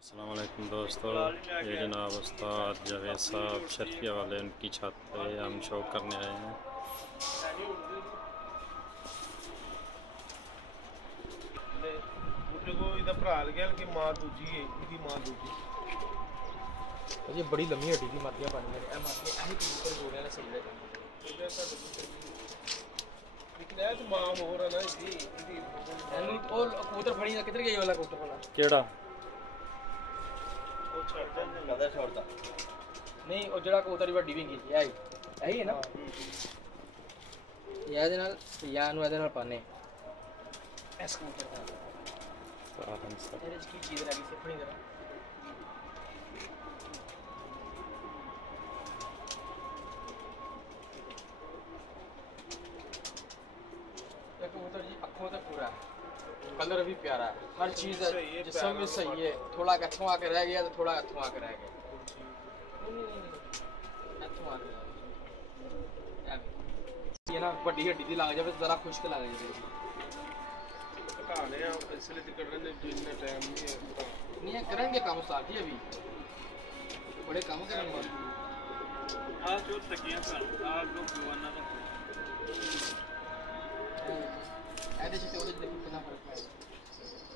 अस्सलाम वालेकुम दोस्तों, ये जनाब उस्ताद जावेद साहब शर्फिया वाले उनकी छत पे हम शो करने आए हैं। ये बड़ी लम्मी हड्डी की मातियां बन गई हैं मातियां ऐसे कबूतर जोड़े ने सही लगे लेकिन ऐ तो मां मोर है ना इसकी एनु ओ कबूतर फड़ी ना किधर गई वाला कबूतर वाला केड़ा वो छोड़ता नहीं ओ जड़ा कबूतर वड्डी भी गई है यही है ना या दे नाल या नु एदे नाल पाने एस कबूतर दा तेरे की चीज लगी से फड़ी जरा कबूतर जी अखों तक पूरा है कलर भी प्यारा है हर चीज़ है जिस्म भी सही है थोड़ा इत्थों आके रह गया तो थोड़ा इत्थों आके रह गया इत्थों आके ये ना बड़ी हड्डी दी लग जाए जरा खुश्क लग जाए घटाने आ इसलिए तो कर रहे हैं जितने टाइम नहीं है करेंगे काम साथ ही अभी बड़े काम करेंगे आ जो तकिया पर आ लोग दीवाना का ऐसे से ओले देखो कितना फर्क है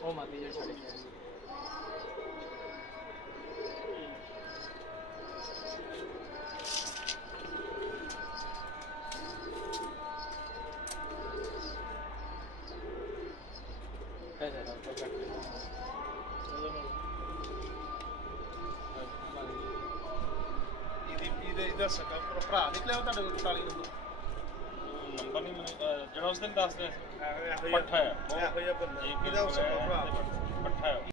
ओ माती ये छड़े के है जरा परफेक्ट इधर सका पूरा भरा निकले हो ਤੁਹਾਡੇ 40 नंबर नहीं मैंने जरा उस दिन दस दे पट्ठा है ਇਹੋ ਜਿਹਾ ਬੰਦਾ पट्ठा है